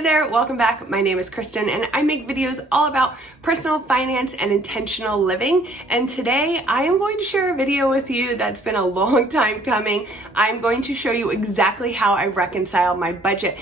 Hey there, welcome back. My name is Kristin and I make videos all about personal finance and intentional living. And today I am going to share a video with you that's been a long time coming. I'm going to show you exactly how I reconcile my budget.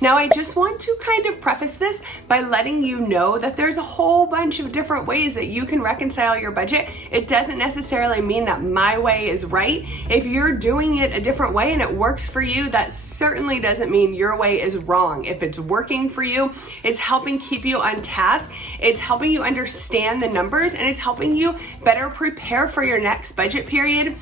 Now, I just want to kind of preface this by letting you know that there's a whole bunch of different ways that you can reconcile your budget. It doesn't necessarily mean that my way is right. If you're doing it a different way and it works for you, that certainly doesn't mean your way is wrong. If it's working for you, it's helping keep you on task, it's helping you understand the numbers, and it's helping you better prepare for your next budget period.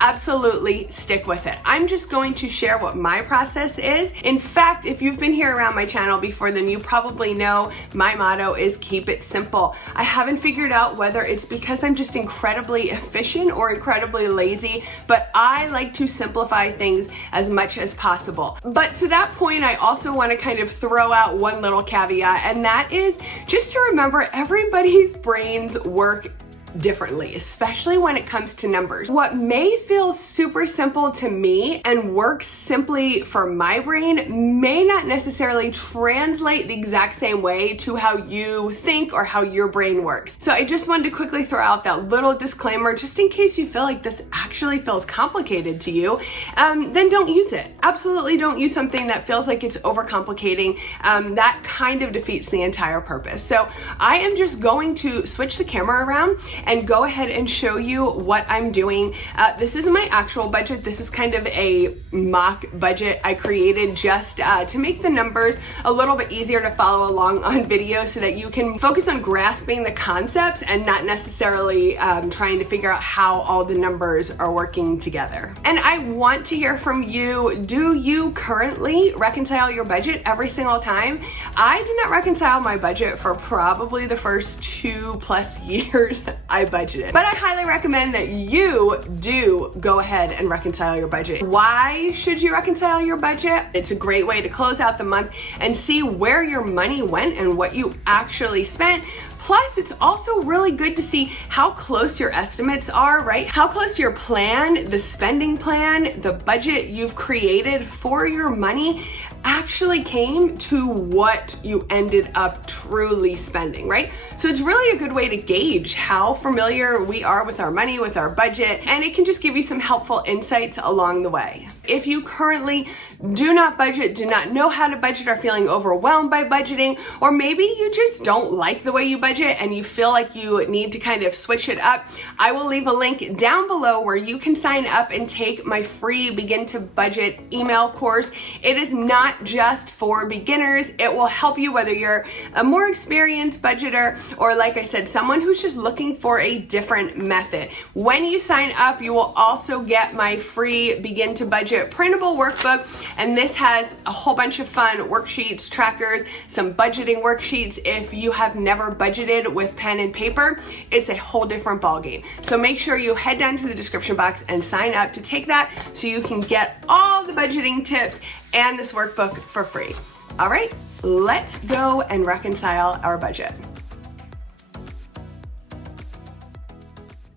Absolutely stick with it. I'm just going to share what my process is. In fact, if you've been here around my channel before, then you probably know my motto is keep it simple. I haven't figured out whether it's because I'm just incredibly efficient or incredibly lazy, but I like to simplify things as much as possible. But to that point, I also want to kind of throw out one little caveat, and that is just to remember everybody's brains work differently, especially when it comes to numbers. What may feel super simple to me and works simply for my brain may not necessarily translate the exact same way to how you think or how your brain works. So I just wanted to quickly throw out that little disclaimer just in case you feel like this actually feels complicated to you, then don't use it. Absolutely don't use something that feels like it's overcomplicating. That kind of defeats the entire purpose. So I am just going to switch the camera around and go ahead and show you what I'm doing. This isn't my actual budget. This is kind of a mock budget I created just to make the numbers a little bit easier to follow along on video so that you can focus on grasping the concepts and not necessarily trying to figure out how all the numbers are working together. And I want to hear from you. Do you currently reconcile your budget every single time? I did not reconcile my budget for probably the first 2+ years I budgeted. But I highly recommend that you do go ahead and reconcile your budget. Why should you reconcile your budget? It's a great way to close out the month and see where your money went and what you actually spent. Plus, it's also really good to see how close your estimates are, right? How close your plan, the spending plan, the budget you've created for your money actually came to what you ended up truly spending, right? So it's really a good way to gauge how familiar we are with our money, with our budget, and it can just give you some helpful insights along the way. If you currently do not budget, do not know how to budget, are feeling overwhelmed by budgeting, or maybe you just don't like the way you budget and you feel like you need to kind of switch it up, I will leave a link down below where you can sign up and take my free Begin to Budget email course. It is not just for beginners. It will help you whether you're a more experienced budgeter or, like I said, someone who's just looking for a different method. When you sign up, you will also get my free Begin to Budget printable workbook, and this has a whole bunch of fun worksheets, trackers, some budgeting worksheets. If you have never budgeted with pen and paper, it's a whole different ballgame. So make sure you head down to the description box and sign up to take that so you can get all the budgeting tips and this workbook for free. All right, let's go and reconcile our budget.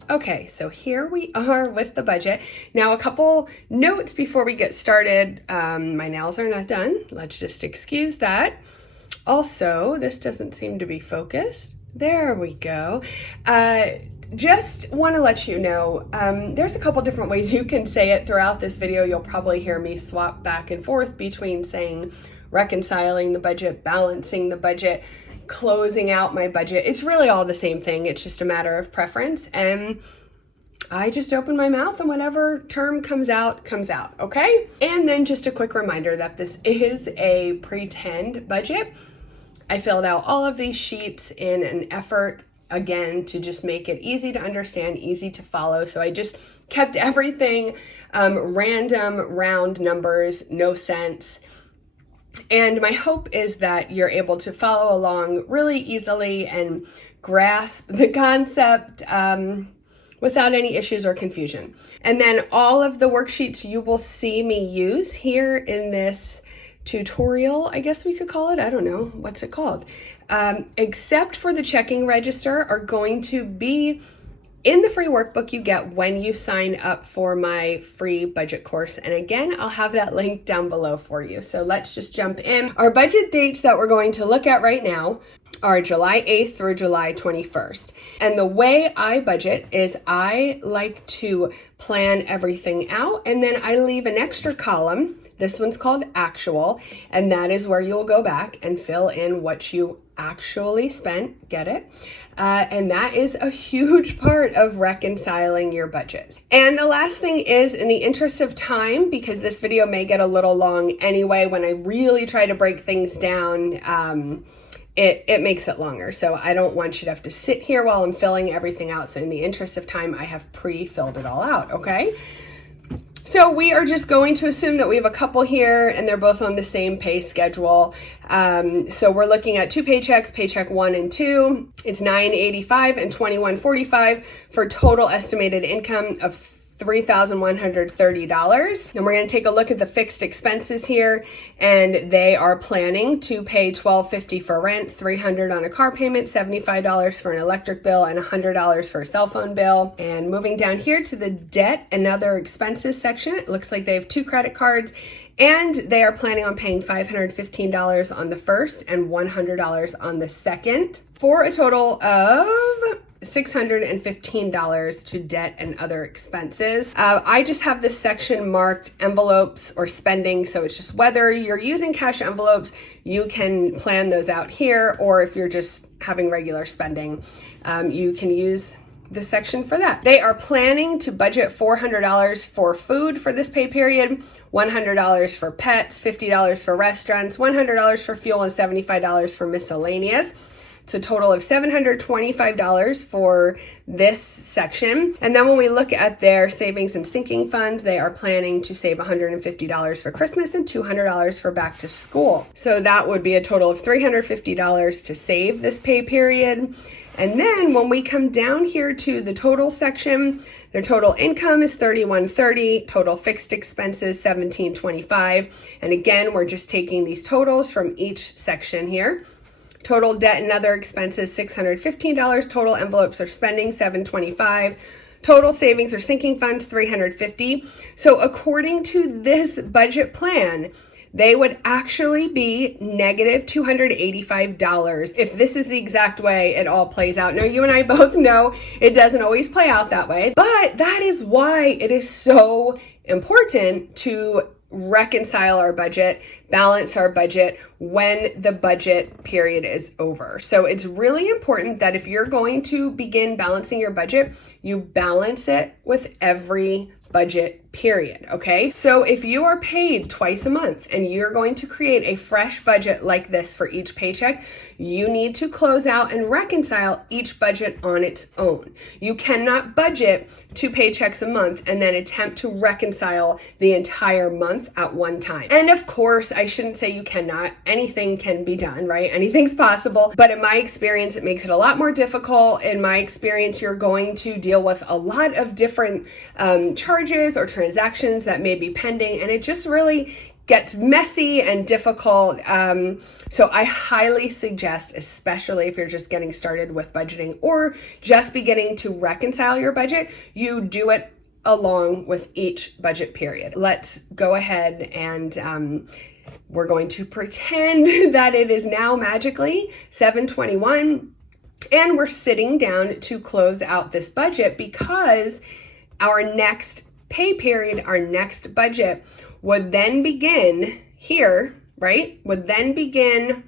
Okay, so here we are with the budget. Now, a couple notes before we get started. My nails are not done. Let's just excuse that. Also, this doesn't seem to be focused. There we go. Just want to let you know, there's a couple different ways you can say it throughout this video. You'll probably hear me swap back and forth between saying reconciling the budget, balancing the budget, closing out my budget. It's really all the same thing. It's just a matter of preference. And I just open my mouth and whatever term comes out, okay? And then just a quick reminder that this is a pretend budget. I filled out all of these sheets in an effort, again, to just make it easy to understand, easy to follow. So I just kept everything random, round numbers, no cents. And my hope is that you're able to follow along really easily and grasp the concept without any issues or confusion. And then all of the worksheets you will see me use here in this tutorial, I guess we could call it, I don't know, what's it called? Except for the checking register, are going to be in the free workbook you get when you sign up for my free budget course. And again, I'll have that link down below for you. So let's just jump in. Our budget dates that we're going to look at right now are July 8th through July 21st. And the way I budget is I like to plan everything out, and then I leave an extra column. This one's called actual, and that is where you'll go back and fill in what you actually spent. Get it? And that is a huge part of reconciling your budgets. And the last thing is, in the interest of time, because this video may get a little long anyway, when I really try to break things down, it makes it longer. So I don't want you to have to sit here while I'm filling everything out. So in the interest of time, I have pre-filled it all out, okay? So we are just going to assume that we have a couple here and they're both on the same pay schedule. So we're looking at two paychecks, paycheck 1 and 2. It's $985 and $2145 for total estimated income of $3,130. Then we're going to take a look at the fixed expenses here, and they are planning to pay $1,250 for rent, $300 on a car payment, $75 for an electric bill, and $100 for a cell phone bill. And moving down here to the debt and other expenses section, it looks like they have 2 credit cards, and they are planning on paying $515 on the first and $100 on the second, for a total of $615 to debt and other expenses. I just have this section marked envelopes or spending, so it's just whether you're using cash envelopes, you can plan those out here, or if you're just having regular spending, you can use this section for that. They are planning to budget $400 for food for this pay period, $100 for pets, $50 for restaurants, $100 for fuel, and $75 for miscellaneous. It's a total of $725 for this section. And then when we look at their savings and sinking funds, they are planning to save $150 for Christmas and $200 for back to school. So that would be a total of $350 to save this pay period. And then when we come down here to the total section, their total income is $3,130, total fixed expenses $1,725. And again, we're just taking these totals from each section here. Total debt and other expenses, $615. Total envelopes or spending, $725. Total savings or sinking funds, $350. So according to this budget plan, they would actually be negative $285 if this is the exact way it all plays out. Now, you and I both know it doesn't always play out that way, but that is why it is so important to reconcile our budget, balance our budget when the budget period is over. So it's really important that if you're going to begin balancing your budget, you balance it with every budget period, okay? So if you are paid twice a month and you're going to create a fresh budget like this for each paycheck, you need to close out and reconcile each budget on its own. You cannot budget 2 paychecks a month and then attempt to reconcile the entire month at one time. And of course, I shouldn't say you cannot. Anything can be done, right? Anything's possible. But in my experience, it makes it a lot more difficult. In my experience, you're going to deal with a lot of different charges or transactions that may be pending, and it just really gets messy and difficult. So I highly suggest, especially if you're just getting started with budgeting or just beginning to reconcile your budget, you do it along with each budget period. Let's go ahead and we're going to pretend that it is now magically 7/21 and we're sitting down to close out this budget, because our next pay period, our next budget would then begin here, right? Would then begin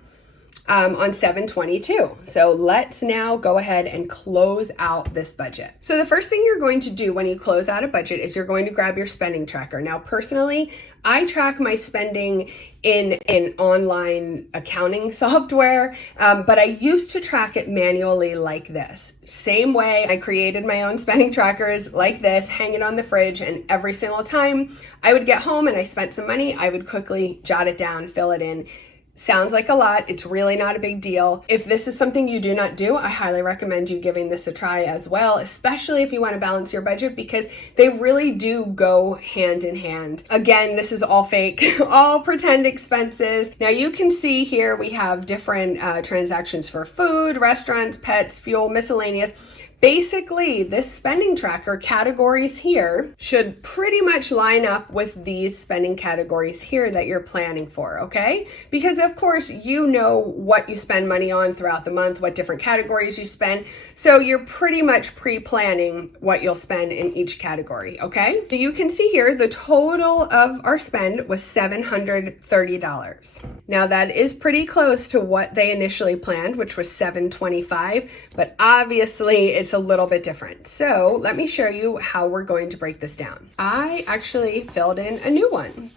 on 7/22. So let's now go ahead and close out this budget. So the first thing you're going to do when you close out a budget is you're going to grab your spending tracker. Now, personally, I track my spending in an online accounting software, but I used to track it manually like this. Same way, I created my own spending trackers like this, hang it on the fridge, and every single time I would get home and I spent some money, I would quickly jot it down, fill it in. Sounds like a lot. It's really not a big deal. If this is something you do not do, I highly recommend you giving this a try as well, especially if you want to balance your budget, because they really do go hand in hand. Again, this is all fake, all pretend expenses. Now you can see here we have different transactions for food, restaurants, pets, fuel, miscellaneous. Basically, this spending tracker categories here should pretty much line up with these spending categories here that you're planning for, okay? Because of course, you know what you spend money on throughout the month, what different categories you spend. So you're pretty much pre-planning what you'll spend in each category, okay? So you can see here, the total of our spend was $730. Now that is pretty close to what they initially planned, which was $725, but obviously it's a little bit different. So let me show you how we're going to break this down. I actually filled in a new one.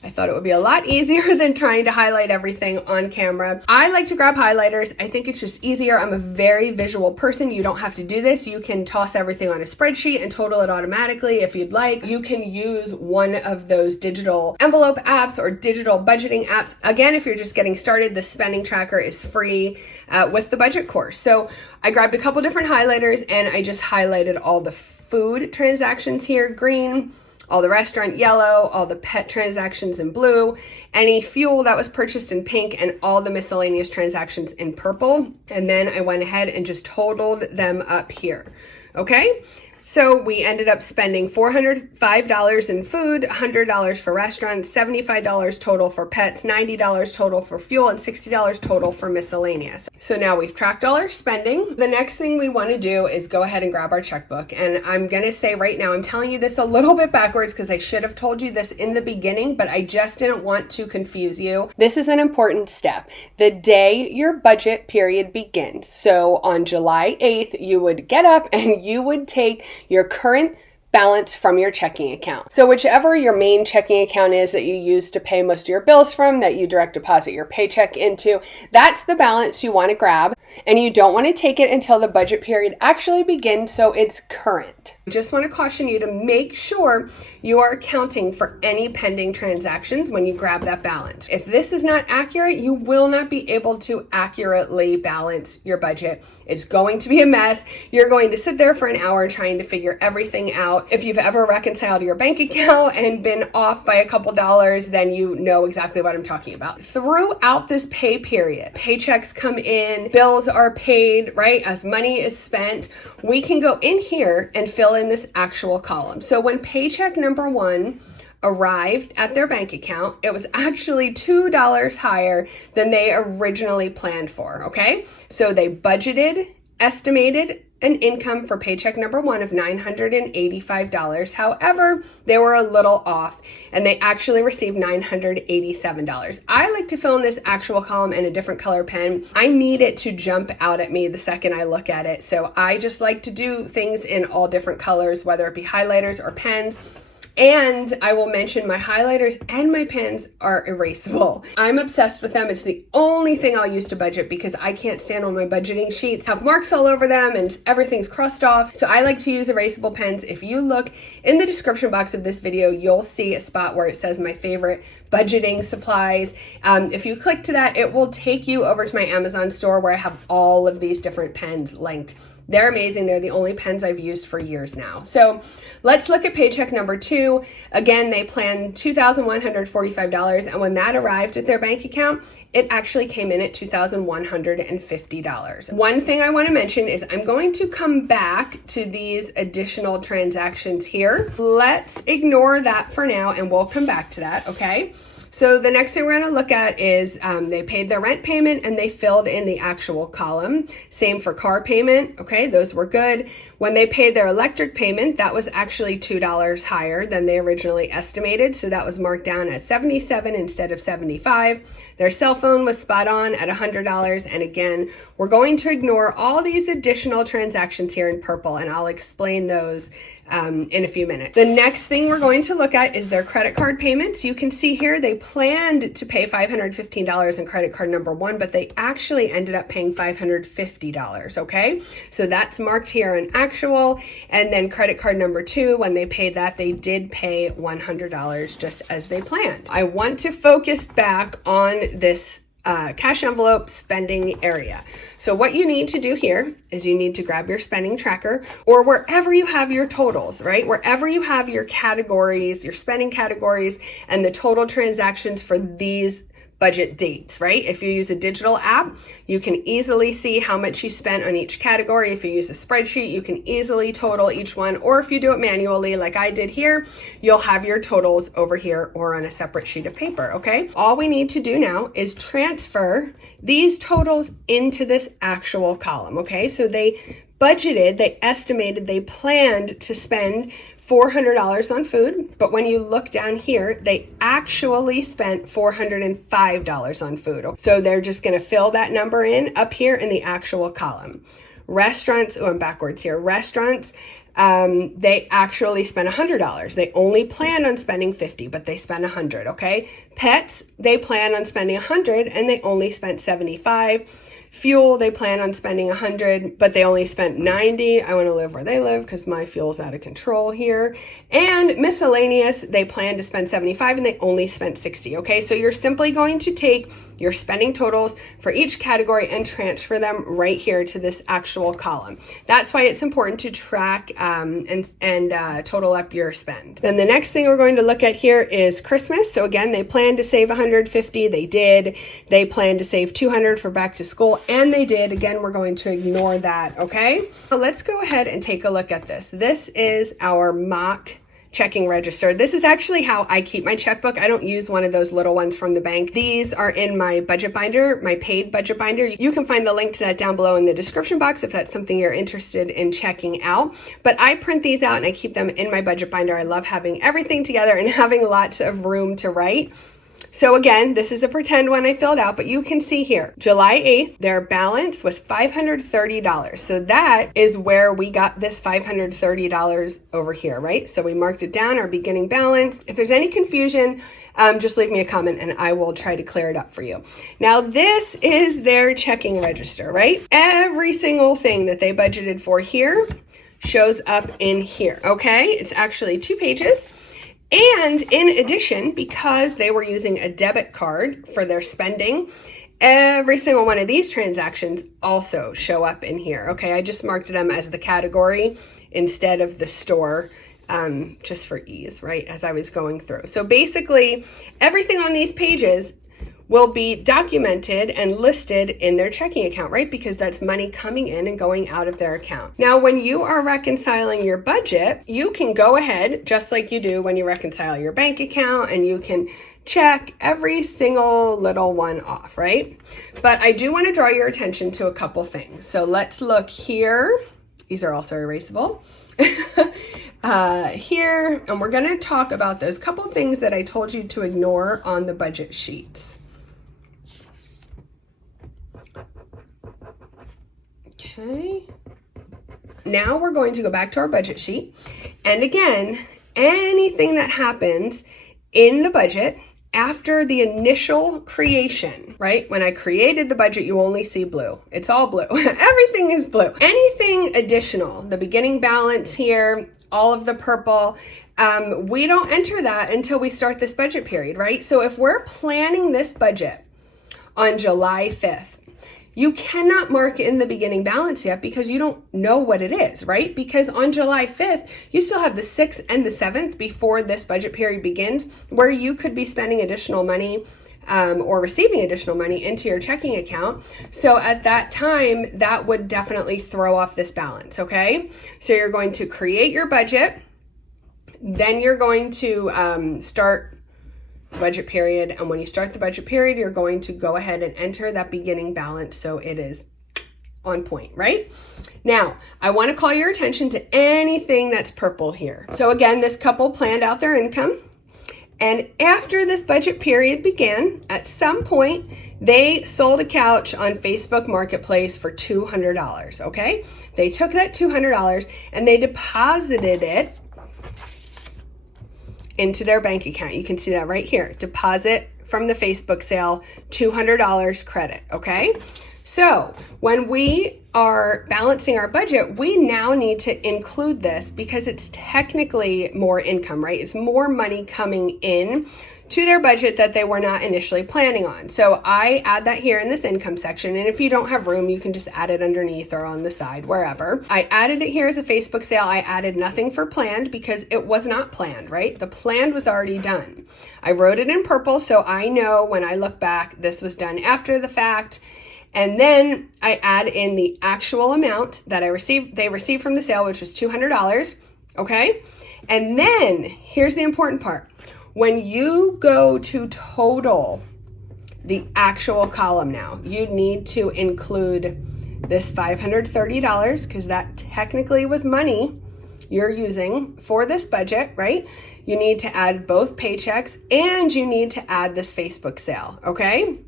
I thought it would be a lot easier than trying to highlight everything on camera. I like to grab highlighters. I think it's just easier. I'm a very visual person. You don't have to do this. You can toss everything on a spreadsheet and total it automatically if you'd like. You can use one of those digital envelope apps or digital budgeting apps. Again, if you're just getting started, the spending tracker is free with the budget course. So I grabbed a couple different highlighters and I just highlighted all the food transactions here, green, all the restaurant yellow, all the pet transactions in blue, any fuel that was purchased in pink, and all the miscellaneous transactions in purple. And then I went ahead and just totaled them up here, okay? So we ended up spending $405 in food, $100 for restaurants, $75 total for pets, $90 total for fuel, and $60 total for miscellaneous. So now we've tracked all our spending. The next thing we want to do is go ahead and grab our checkbook. And I'm going to say right now, I'm telling you this a little bit backwards because I should have told you this in the beginning, but I just didn't want to confuse you. This is an important step. The day your budget period begins. So on July 8th, you would get up and you would take your current balance from your checking account. So whichever your main checking account is that you use to pay most of your bills from, that you direct deposit your paycheck into, that's the balance you want to grab. And you don't want to take it until the budget period actually begins, so it's current. I just want to caution you to make sure you are accounting for any pending transactions when you grab that balance. If this is not accurate, you will not be able to accurately balance your budget. It's going to be a mess. You're going to sit there for an hour trying to figure everything out. If you've ever reconciled your bank account and been off by a couple dollars, then you know exactly what I'm talking about. Throughout this pay period, paychecks come in, bills are paid, right? As money is spent, we can go in here and fill in this actual column. So when paycheck number one arrived at their bank account, it was actually $2 higher than they originally planned for, okay? So they budgeted, estimated an income for paycheck number one of $985. However, they were a little off and they actually received $987. I like to fill in this actual column in a different color pen. I need it to jump out at me the second I look at it. So I just like to do things in all different colors, whether it be highlighters or pens. And I will mention my highlighters and my pens are erasable. I'm obsessed with them. It's the only thing I'll use to budget because I can't stand on my budgeting sheets have marks all over them and everything's crossed off. So I like to use erasable pens. If you look in the description box of this video, you'll see a spot where it says my favorite budgeting supplies. If you click to that, it will take you over to my Amazon store where I have all of these different pens linked. They're amazing. They're the only pens I've used for years now. So let's look at paycheck number two. Again, they planned $2,145. And when that arrived at their bank account, it actually came in at $2,150. One thing I want to mention is I'm going to come back to these additional transactions here. Let's ignore that for now and we'll come back to that, okay? So the next thing we're going to look at is they paid their rent payment and they filled in the actual column. Same for car payment. Okay, those were good. When they paid their electric payment, that was actually $2 higher than they originally estimated. So that was marked down at $77 instead of $75. Their cell phone was spot on at $100. And again, we're going to ignore all these additional transactions here in purple, and I'll explain those in a few minutes. The next thing we're going to look at is their credit card payments. You can see here they planned to pay $515 in credit card number one, but they actually ended up paying $550, okay? So that's marked here in actual, and then credit card number two, when they paid that, they did pay $100 just as they planned. I want to focus back on this cash envelope spending area. So what you need to do here is you need to grab your spending tracker or wherever you have your totals, right? Wherever you have your categories, your spending categories, and the total transactions for these budget dates, right? If you use a digital app, you can easily see how much you spent on each category. If you use a spreadsheet, you can easily total each one. Or if you do it manually, like I did here, you'll have your totals over here or on a separate sheet of paper, okay? All we need to do now is transfer these totals into this actual column, okay? So they budgeted, they estimated, they planned to spend $400 on food, but when you look down here, they actually spent $405 on food. So they're just gonna fill that number in up here in the actual column. Restaurants, I'm backwards here. Restaurants, they actually spent $100. They only planned on spending 50, but they spent 100, okay? Pets, they plan on spending 100 and they only spent 75. Fuel, they plan on spending 100, but they only spent 90. I want to live where they live because my fuel's out of control here. And miscellaneous, they plan to spend 75 and they only spent 60. Okay, so you're simply going to take your spending totals for each category and transfer them right here to this actual column. That's why it's important to track and total up your spend. Then the next thing we're going to look at here is Christmas. So again, they planned to save 150. They did. They planned to save 200 for back to school, and they did. Again, we're going to ignore that, okay? So let's go ahead and take a look at this. This is our mock checking register. This is actually how I keep my checkbook. I don't use one of those little ones from the bank. These are in my budget binder, my paid budget binder. You can find the link to that down below in the description box if that's something you're interested in checking out. But I print these out and I keep them in my budget binder. I love having everything together and having lots of room to write. So again, this is a pretend one I filled out, but you can see here, July 8th, their balance was $530. So that is where we got this $530 over here, right? So we marked it down, our beginning balance. If there's any confusion, just leave me a comment and I will try to clear it up for you. Now, this is their checking register, right? Every single thing that they budgeted for here shows up in here, okay? It's actually 2 pages. And in addition, because they were using a debit card for their spending, every single one of these transactions also show up in here. Okay, I just marked them as the category instead of the store, just for ease, right, as I was going through. So basically, everything on these pages will be documented and listed in their checking account, right? Because that's money coming in and going out of their account. Now, when you are reconciling your budget, you can go ahead, just like you do when you reconcile your bank account, and you can check every single little one off, right? But I do want to draw your attention to a couple things. So let's look here. These are also erasable. Here, and we're going to talk about those couple things that I told you to ignore on the budget sheets. Okay, now we're going to go back to our budget sheet. And again, anything that happens in the budget after the initial creation, right? When I created the budget, you only see blue. It's all blue. Everything is blue. Anything additional, the beginning balance here, all of the purple, we don't enter that until we start this budget period, right? So if we're planning this budget on July 5th, you cannot mark in the beginning balance yet because you don't know what it is, right? Because on July 5th, you still have the 6th and the 7th before this budget period begins, where you could be spending additional money or receiving additional money into your checking account. So at that time, that would definitely throw off this balance, okay? So you're going to create your budget, then you're going to start budget period, and when you start the budget period, you're going to go ahead and enter that beginning balance so it is on point, right? Now, I want to call your attention to anything that's purple here. So again, this couple planned out their income, and after this budget period began, at some point, they sold a couch on Facebook Marketplace for $200, okay? They took that $200 and they deposited it into their bank account. You can see that right here. Deposit from the Facebook sale, $200 credit, okay? So when we are balancing our budget, we now need to include this because it's technically more income, right? It's more money coming in to their budget that they were not initially planning on. So I add that here in this income section. And if you don't have room, you can just add it underneath or on the side, wherever. I added it here as a Facebook sale. I added nothing for planned because it was not planned, right? The planned was already done. I wrote it in purple so I know when I look back, this was done after the fact. And then I add in the actual amount that they received from the sale, which was $200, okay? And then here's the important part. When you go to total the actual column now, you need to include this $530 because that technically was money you're using for this budget, right? You need to add both paychecks and you need to add this Facebook sale, okay?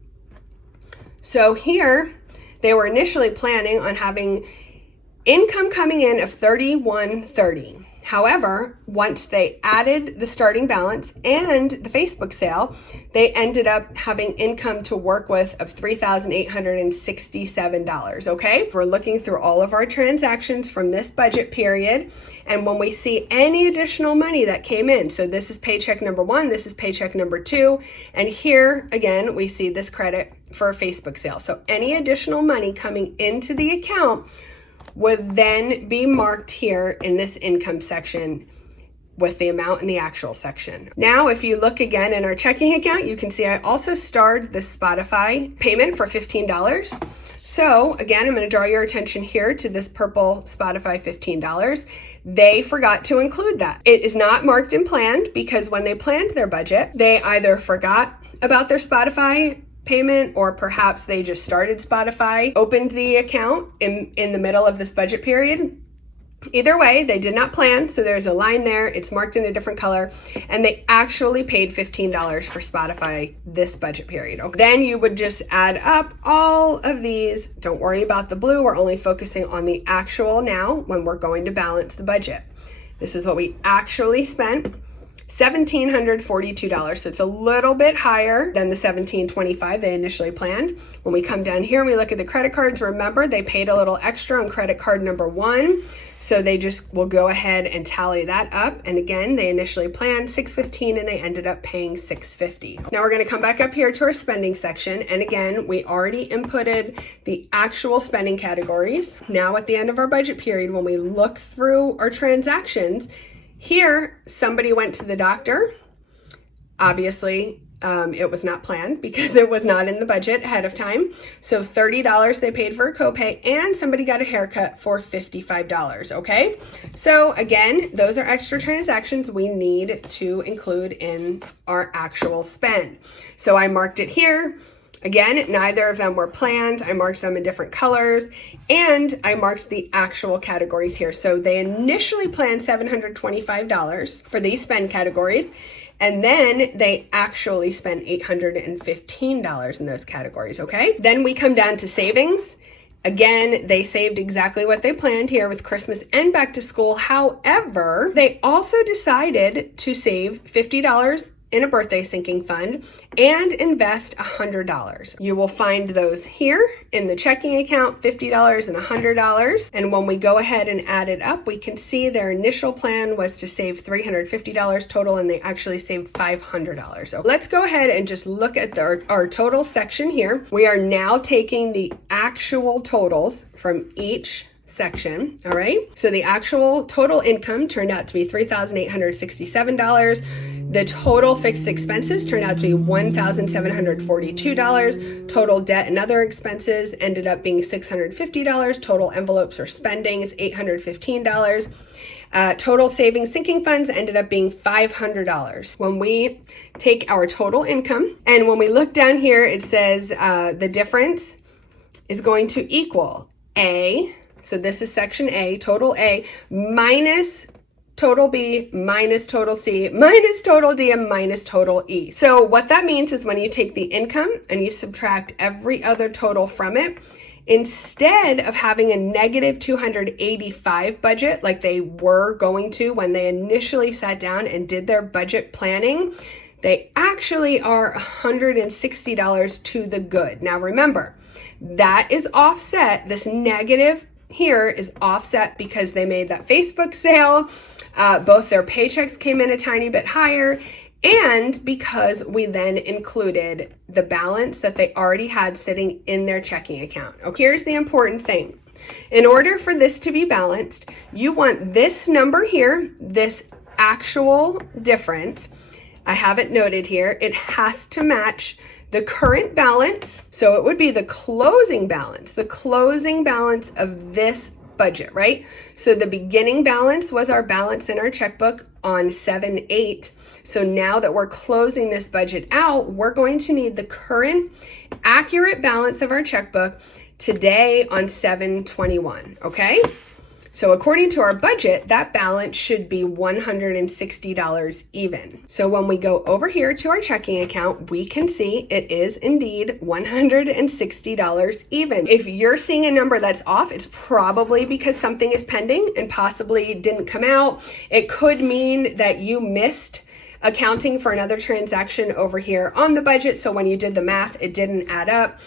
So here, they were initially planning on having income coming in of $31.30. However, once they added the starting balance and the Facebook sale, they ended up having income to work with of $3,867, okay? We're looking through all of our transactions from this budget period, and when we see any additional money that came in, so this is paycheck number 1, this is paycheck number 2, and here, again, we see this credit for a Facebook sale. So any additional money coming into the account would then be marked here in this income section with the amount in the actual section. Now, if you look again in our checking account, you can see I also starred the Spotify payment for $15. So again, I'm going to draw your attention here to this purple Spotify $15. They forgot to include that. It is not marked in planned because when they planned their budget, they either forgot about their Spotify payment, or perhaps they just started Spotify, opened the account in the middle of this budget period. Either way, they did not plan, so there's a line there, it's marked in a different color, and they actually paid $15 for Spotify this budget period. Okay. Then you would just add up all of these. Don't worry about the blue, we're only focusing on the actual now when we're going to balance the budget. This is what we actually spent. $1,742. So it's a little bit higher than the $1,725 they initially planned. When we come down here and we look at the credit cards, remember they paid a little extra on credit card number 1. So they just will go ahead and tally that up. And again, they initially planned $615 and they ended up paying $650. Now we're going to come back up here to our spending section. And again, we already inputted the actual spending categories. Now at the end of our budget period, when we look through our transactions, here, somebody went to the doctor. Obviously, it was not planned because it was not in the budget ahead of time. So $30 they paid for a copay, and somebody got a haircut for $55, okay? So again, those are extra transactions we need to include in our actual spend. So I marked it here. Again, neither of them were planned. I marked them in different colors, and I marked the actual categories here. So they initially planned $725 for these spend categories, and then they actually spent $815 in those categories, okay? Then we come down to savings. Again, they saved exactly what they planned here with Christmas and back to school. However, they also decided to save $50 in a birthday sinking fund and invest $100. You will find those here in the checking account, $50 and $100. And when we go ahead and add it up, we can see their initial plan was to save $350 total, and they actually saved $500. So let's go ahead and just look at our total section here. We are now taking the actual totals from each section, all right? So the actual total income turned out to be $3,867. The total fixed expenses turned out to be $1,742. Total debt and other expenses ended up being $650. Total envelopes or spending is $815. Total savings sinking funds ended up being $500. When we take our total income, and when we look down here, it says the difference is going to equal A. So this is section A, total A, minus total B, minus total C, minus total D, and minus total E. So what that means is when you take the income and you subtract every other total from it, instead of having a negative 285 budget like they were going to when they initially sat down and did their budget planning, they actually are $160 to the good. Now remember, that is offset. This negative here is offset because they made that Facebook sale. Both their paychecks came in a tiny bit higher, and because we then included the balance that they already had sitting in their checking account. Okay, here's the important thing. In order for this to be balanced, you want this number here, this actual difference, I have it noted here, it has to match the current balance. So it would be the closing balance of this budget, right? So the beginning balance was our balance in our checkbook on 7/8. So now that we're closing this budget out, we're going to need the current accurate balance of our checkbook today on 7/21, okay? So according to our budget, that balance should be $160 even. So when we go over here to our checking account, we can see it is indeed $160 even. If you're seeing a number that's off, it's probably because something is pending and possibly didn't come out. It could mean that you missed accounting for another transaction over here on the budget. So when you did the math, it didn't add up.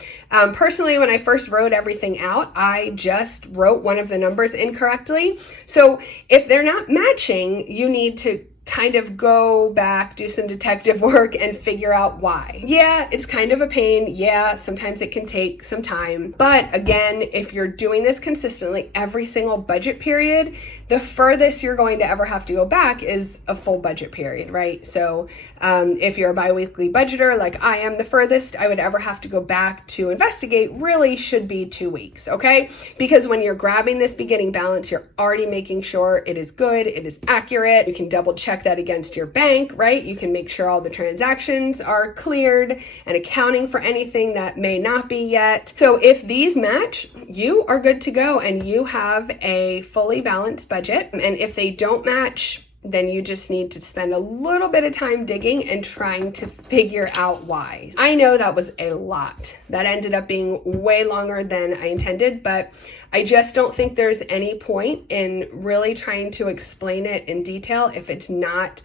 Personally, when I first wrote everything out, I just wrote one of the numbers incorrectly. So if they're not matching, you need to kind of go back, do some detective work and figure out why. Yeah, it's kind of a pain. Yeah, sometimes it can take some time. But again, if you're doing this consistently every single budget period, the furthest you're going to ever have to go back is a full budget period, right? So if you're a biweekly budgeter like I am, the furthest I would ever have to go back to investigate really should be 2 weeks, okay? Because when you're grabbing this beginning balance, you're already making sure it is good, it is accurate. You can double check that against your bank, right? You can make sure all the transactions are cleared and accounting for anything that may not be yet. So if these match, you are good to go and you have a fully balanced budget. And if they don't match, then you just need to spend a little bit of time digging and trying to figure out why. I know that was a lot. That ended up being way longer than I intended, but I just don't think there's any point in really trying to explain it in detail if it's not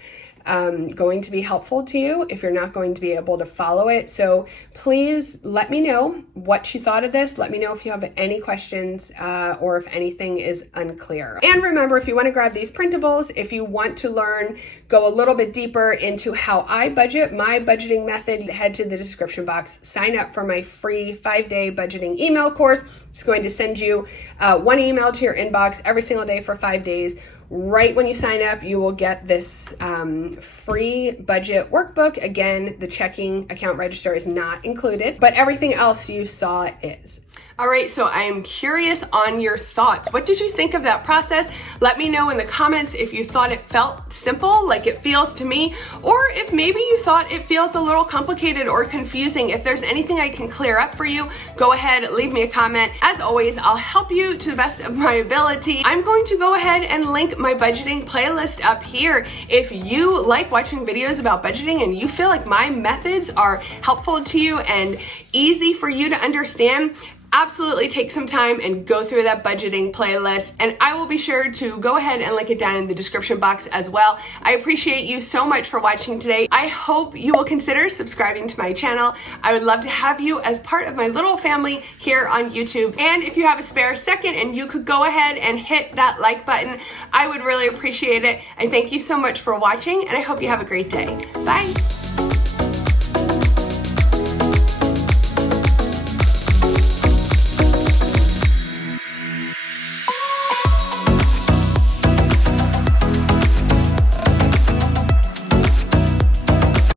going to be helpful to you, if you're not going to be able to follow it. So please let me know what you thought of this. Let me know if you have any questions or if anything is unclear. And remember, if you want to grab these printables, if you want to learn, go a little bit deeper into how I budget, my budgeting method, head to the description box, sign up for my free 5-day budgeting email course. It's going to send you one email to your inbox every single day for 5 days. Right when you sign up, you will get this free budget workbook. Again, the checking account register is not included, but everything else you saw is. All right, so I am curious on your thoughts. What did you think of that process? Let me know in the comments if you thought it felt simple, like it feels to me, or if maybe you thought it feels a little complicated or confusing. If there's anything I can clear up for you, go ahead, leave me a comment. As always, I'll help you to the best of my ability. I'm going to go ahead and link my budgeting playlist up here. If you like watching videos about budgeting and you feel like my methods are helpful to you and easy for you to understand, absolutely take some time and go through that budgeting playlist, and I will be sure to go ahead and link it down in the description box as well. I appreciate you so much for watching today. I hope you will consider subscribing to my channel. I would love to have you as part of my little family here on YouTube. And if you have a spare second and you could go ahead and hit that like button, I would really appreciate it. I thank you so much for watching, and I hope you have a great day. Bye.